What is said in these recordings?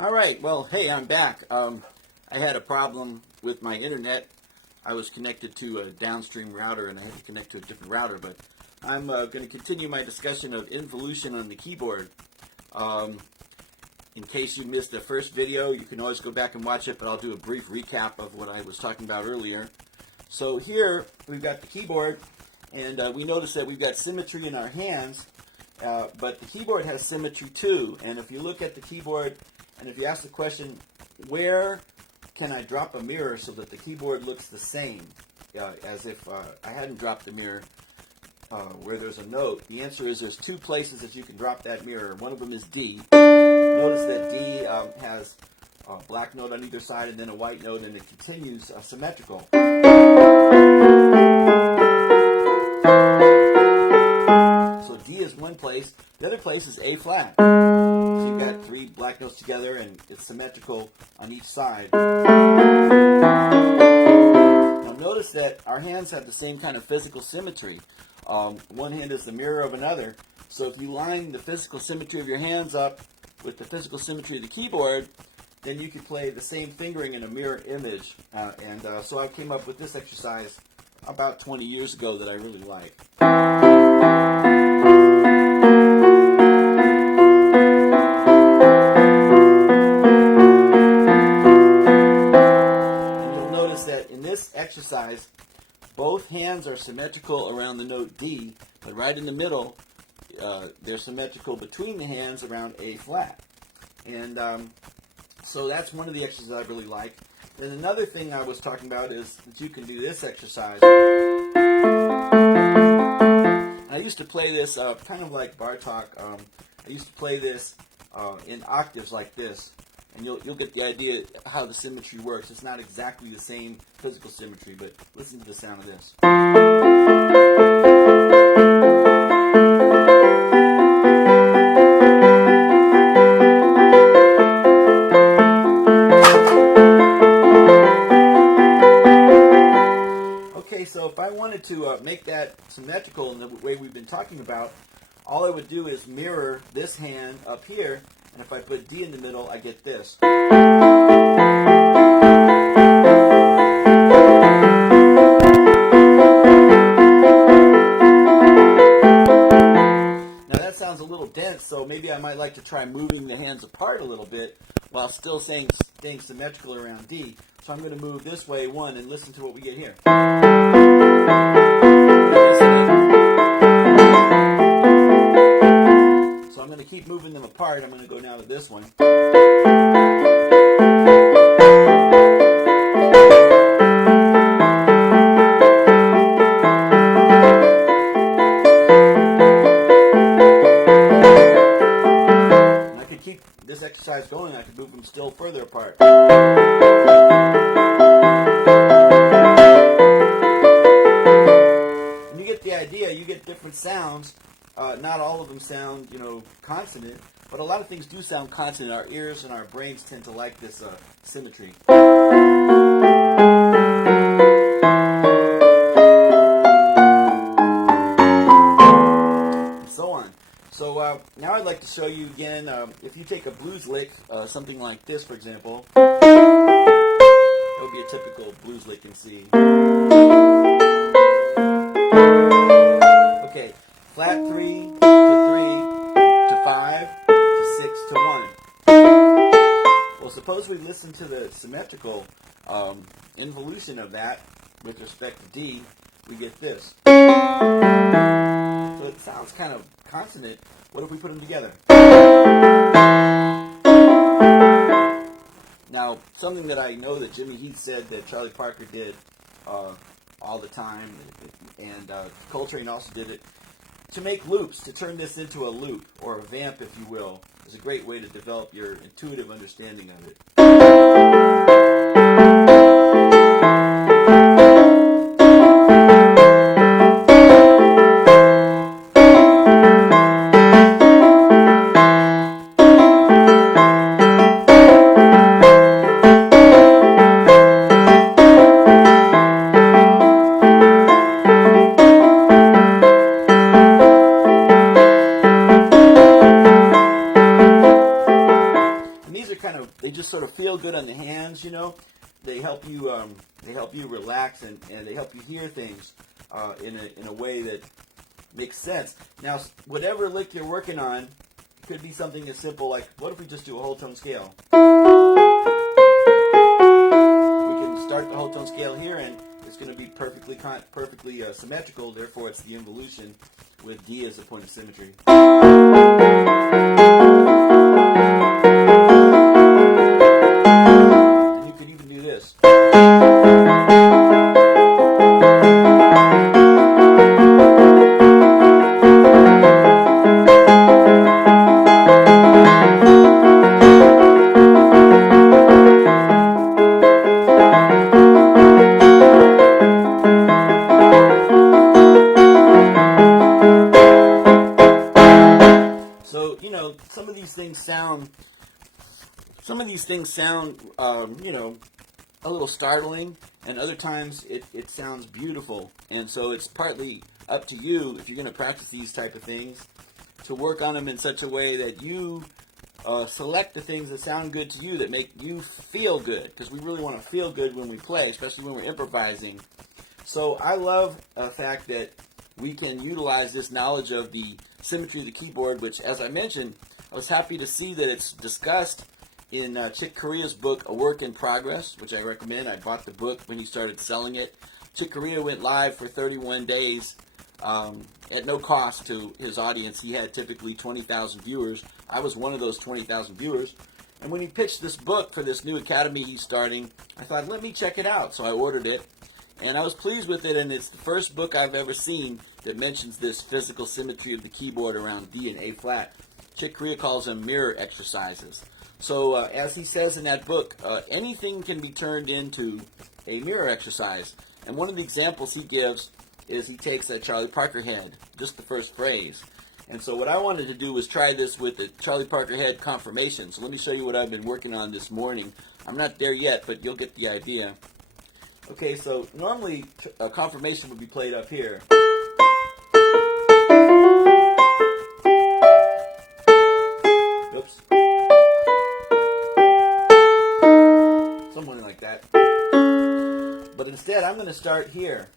All right, well, hey, I'm back. I had a problem with my internet. I was connected to a downstream router and I had to connect to a different router, but I'm going to continue my discussion of involution on the keyboard. In case you missed the first video, you can always go back and watch it, but I'll do a brief recap of what I was talking about earlier. So here we've got the keyboard, and we notice that we've got symmetry in our hands, but the keyboard has symmetry too. And if you look at the keyboard, and if you ask the question, where can I drop a mirror so that the keyboard looks the same, as if I hadn't dropped the mirror where there's a note, the answer is there's two places that you can drop that mirror. One of them is D. Notice that D has a black note on either side and then a white note, and it continues symmetrical. So D is one place. The other place is A flat. So you've got three black notes together and it's symmetrical on each side. Now notice that our hands have the same kind of physical symmetry. One hand is the mirror of another. So if you line the physical symmetry of your hands up with the physical symmetry of the keyboard, then you could play the same fingering in a mirror image. So I came up with this exercise about 20 years ago that I really like. And you'll notice that in this exercise, both hands are symmetrical around the note D, but right in the middle, they're symmetrical between the hands around A flat. And so that's one of the exercises I really like. And another thing I was talking about is that you can do this exercise. I used to play this kind of like Bartok. I used to play this in octaves like this. And you'll get the idea how the symmetry works. It's not exactly the same physical symmetry, but listen to the sound of this. Okay, so if I wanted to make that symmetrical in the way we've been talking about, all I would do is mirror this hand up here, and if I put D in the middle, I get this. Now that sounds a little dense, so maybe I might like to try moving the hands apart a little bit while still staying symmetrical around D. So I'm going to move this way one and listen to what we get here. So I'm going to keep moving them apart. I'm going to go now to this one. And I could keep this exercise going. I could move them still further apart. And you get the idea. You get different sounds. Not all of them sound, consonant, but a lot of things do sound consonant. Our ears and our brains tend to like this symmetry. And so on. So now I'd like to show you again, if you take a blues lick, something like this, for example, that would be a typical blues lick in C. Okay. Flat 3 to 3 to 5 to 6 to 1. Well, suppose we listen to the symmetrical involution of that with respect to D, we get this. So it sounds kind of consonant. What if we put them together? Now, something that I know that Jimmy Heath said that Charlie Parker did all the time, and Coltrane also did it, to make loops, to turn this into a loop, or a vamp, if you will, is a great way to develop your intuitive understanding of it. kind of they just sort of feel good on the hands. They help you relax, and they help you hear things in a way that makes sense. Now, whatever lick you're working on, it could be something as simple like, what if we just do a whole tone scale? We can start the whole tone scale here, and it's going to be perfectly symmetrical. Therefore, it's the involution with D as a point of symmetry. And you could even do this. So, some of these things sound, a little startling, and other times it sounds beautiful. And so it's partly up to you, if you're going to practice these type of things, to work on them in such a way that you select the things that sound good to you, that make you feel good, because we really want to feel good when we play, especially when we're improvising. So I love the fact that we can utilize this knowledge of the symmetry of the keyboard, which, as I mentioned, I was happy to see that it's discussed in Chick Corea's book, A Work in Progress, which I recommend. I bought the book when he started selling it. Chick Corea went live for 31 days at no cost to his audience. He had typically 20,000 viewers. I was one of those 20,000 viewers. And when he pitched this book for this new academy he's starting, I thought, let me check it out. So I ordered it. And I was pleased with it, and it's the first book I've ever seen that mentions this physical symmetry of the keyboard around D and A flat. Chick Corea calls them mirror exercises. So as he says in that book, anything can be turned into a mirror exercise. And one of the examples he gives is he takes a Charlie Parker head, just the first phrase. And so what I wanted to do was try this with the Charlie Parker head confirmation. So let me show you what I've been working on this morning. I'm not there yet, but you'll get the idea. Okay, so normally a confirmation would be played up here. Oops. Something like that. But instead, I'm going to start here.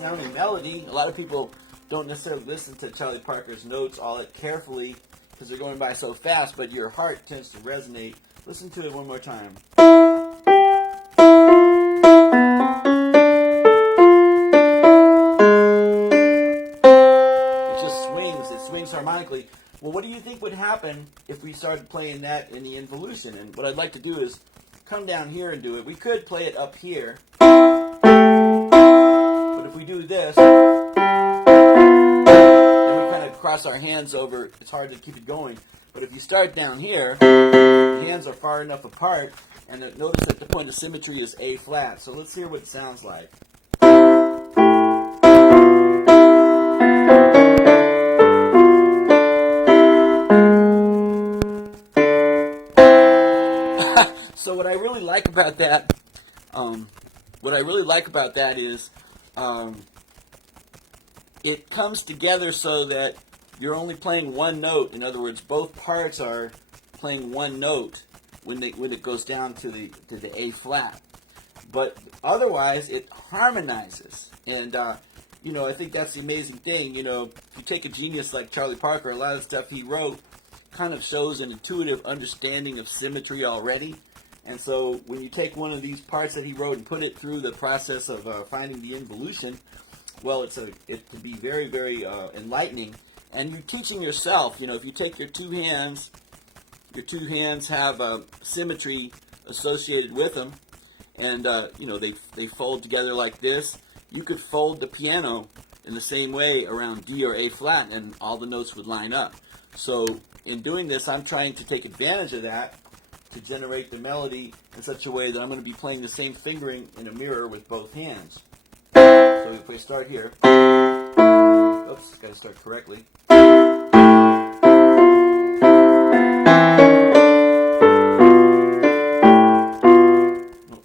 Sounding melody. A lot of people don't necessarily listen to Charlie Parker's notes all that carefully because they're going by so fast, but your heart tends to resonate. Listen to it one more time. It just swings. It swings harmonically. Well, what do you think would happen if we started playing that in the involution? And what I'd like to do is come down here and do it. We could play it up here. If we do this, then we kind of cross our hands over. It's hard to keep it going. But if you start down here, the hands are far enough apart, and notice that the point of symmetry is A flat. So let's hear what it sounds like. So what I really like about that, is it comes together so that you're only playing one note. In other words, both parts are playing one note when it goes down to the A flat. But otherwise, it harmonizes, and I think that's the amazing thing. If you take a genius like Charlie Parker, a lot of the stuff he wrote kind of shows an intuitive understanding of symmetry already. And so when you take one of these parts that he wrote and put it through the process of finding the involution, well, it can be very, very enlightening. And you're teaching yourself. If you take your two hands have symmetry associated with them, and they fold together like this. You could fold the piano in the same way around D or A flat, and all the notes would line up. So in doing this, I'm trying to take advantage of that to generate the melody in such a way that I'm going to be playing the same fingering in a mirror with both hands. So if we start here, oops, got to start correctly.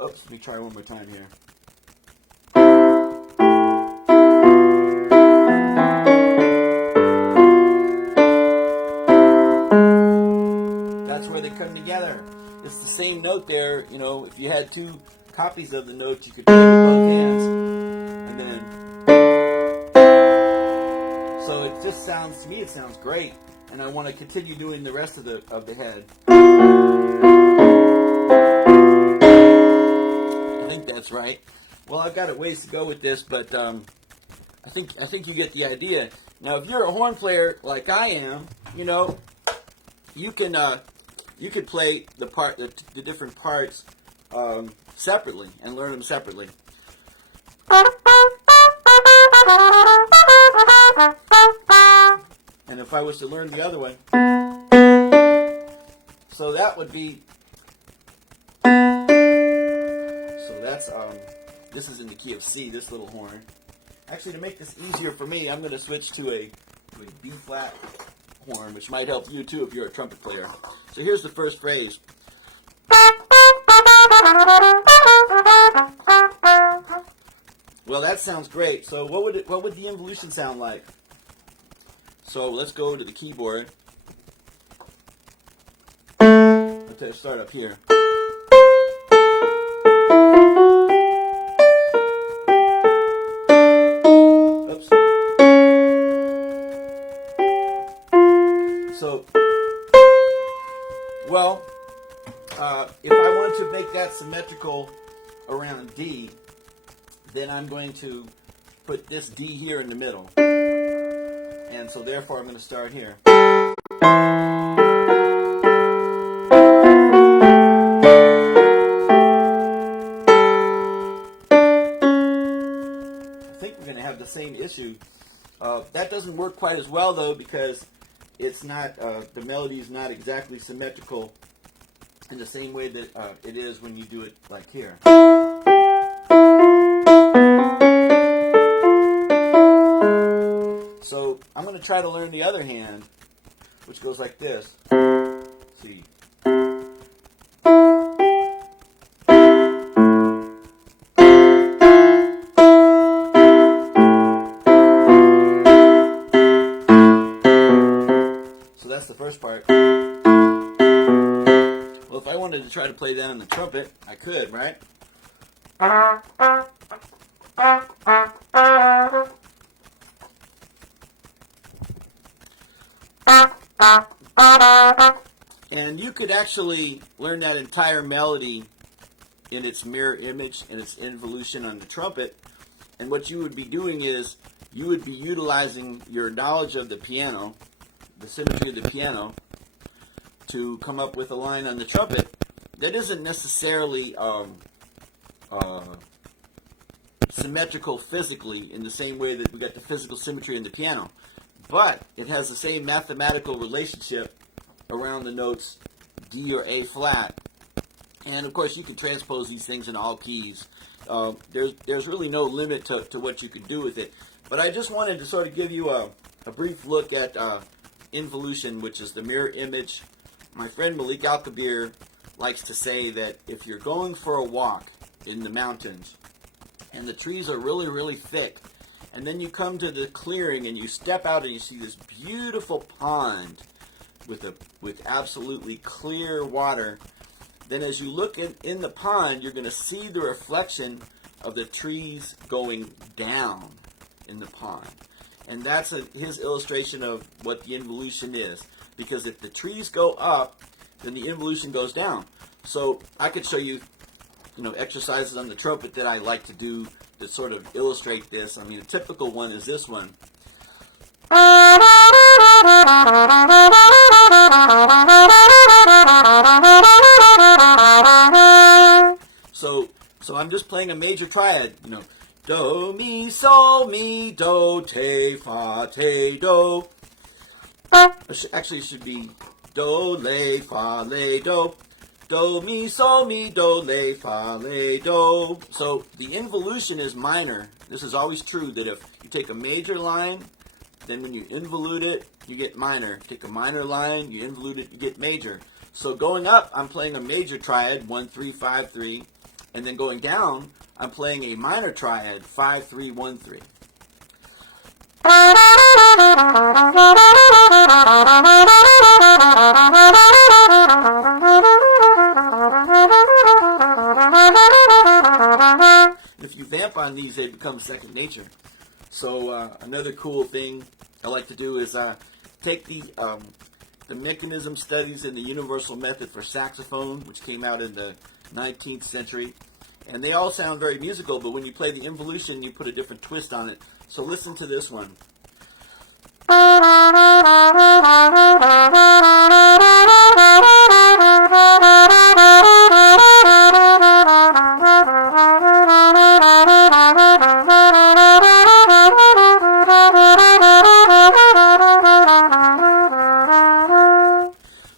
Oops, let me try one more time here. same note there. You know, if you had two copies of the note, you could play with both hands, and then. So it just sounds, to me, it sounds great, and I want to continue doing the rest of the head. I think that's right. Well, I've got a ways to go with this, but I think you get the idea. Now, if you're a horn player like I am, you know, you could play the different parts separately and learn them separately. And if I was to learn the other one, so that would be, so that's this is in the key of C, this little horn. Actually, to make this easier for me, I'm going to switch to a B flat horn, which might help you too if you're a trumpet player. So here's the first phrase. Well, that sounds great. So what would the involution sound like? So let's go to the keyboard. Let's start up here. Oops. So, well, if I wanted to make that symmetrical around D, then I'm going to put this D here in the middle. And so therefore I'm going to start here. I think we're going to have the same issue. That doesn't work quite as well though, because it's not, the melody is not exactly symmetrical in the same way that it is when you do it like here. So I'm going to try to learn the other hand, which goes like this. See. So that's the first part. Well, if I wanted to try to play that on the trumpet, I could, right? And you could actually learn that entire melody in its mirror image and its involution on the trumpet. And what you would be doing is you would be utilizing your knowledge of the piano, the symmetry of the piano, to come up with a line on the trumpet that isn't necessarily symmetrical physically in the same way that we got the physical symmetry in the piano. But it has the same mathematical relationship around the notes D or A flat. And of course you can transpose these things in all keys. There's really no limit to what you can do with it. But I just wanted to sort of give you a brief look at involution, which is the mirror image. My friend Malik Al-Kabir likes to say that if you're going for a walk in the mountains and the trees are really, really thick, and then you come to the clearing and you step out and you see this beautiful pond with absolutely clear water, then as you look in the pond, you're going to see the reflection of the trees going down in the pond. And that's his illustration of what the involution is. Because if the trees go up, then the involution goes down. So I could show you, exercises on the trumpet that I like to do to sort of illustrate this. I mean, a typical one is this one. So I'm just playing a major triad, do, mi, sol, mi, do, te, fa, te, do. Actually, it should be do, le, fa, le, do. Do, mi, sol, mi, do, le, fa, le, do. So the involution is minor. This is always true, that if you take a major line, then when you involute it, you get minor. Take a minor line, you involute it, you get major. So going up, I'm playing a major triad, 1, 3, 5, 3. And then going down, I'm playing a minor triad, 5, 3, 1, 3. if you vamp on these, they become second nature. So another cool thing I like to do is take the mechanism studies in the universal method for saxophone, which came out in the 19th century. And they all sound very musical, but when you play the involution, you put a different twist on it. So listen to this one.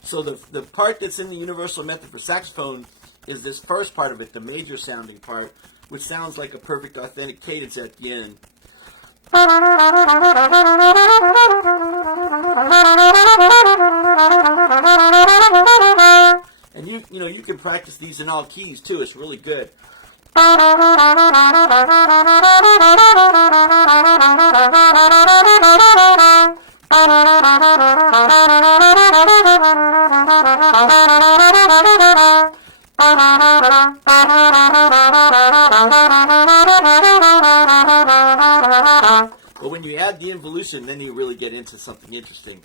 So the part that's in the universal method for saxophone is this first part of it, the major sounding part, which sounds like a perfect authentic cadence at the end. And you can practice these in all keys too. It's really good. But when you add the involution, then you really get into something interesting.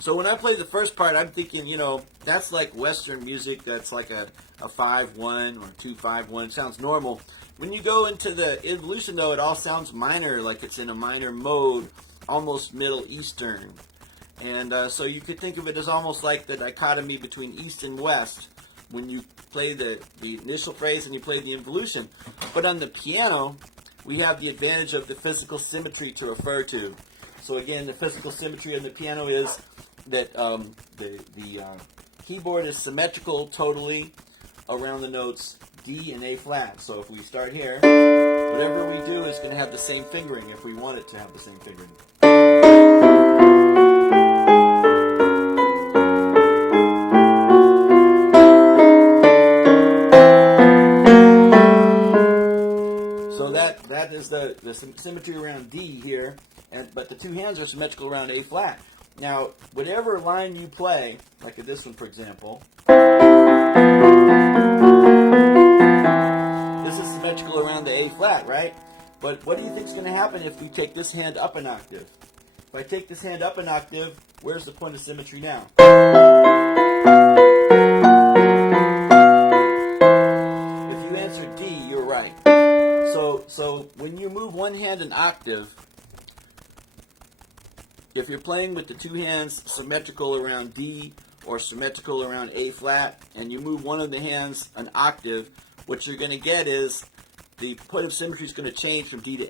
So when I play the first part, I'm thinking, that's like Western music. That's like a 5-1 or 2-5-1. Sounds normal. When you go into the involution, though, it all sounds minor, like it's in a minor mode, almost Middle Eastern. And so you could think of it as almost like the dichotomy between East and West when you play the initial phrase and you play the involution. But on the piano, we have the advantage of the physical symmetry to refer to. So again, the physical symmetry on the piano is that the keyboard is symmetrical totally around the notes D and A flat. So if we start here, whatever we do is going to have the same fingering if we want it to have the same fingering. So that is the symmetry around D here, but the two hands are symmetrical around A flat. Now, whatever line you play, like at this one for example, this is symmetrical around the A flat, right? But what do you think is going to happen if we take this hand up an octave? If I take this hand up an octave, where's the point of symmetry now? If you answer D, you're right. So when you move one hand an octave, if you're playing with the two hands symmetrical around D or symmetrical around A flat, and you move one of the hands an octave, what you're going to get is the point of symmetry is going to change from D to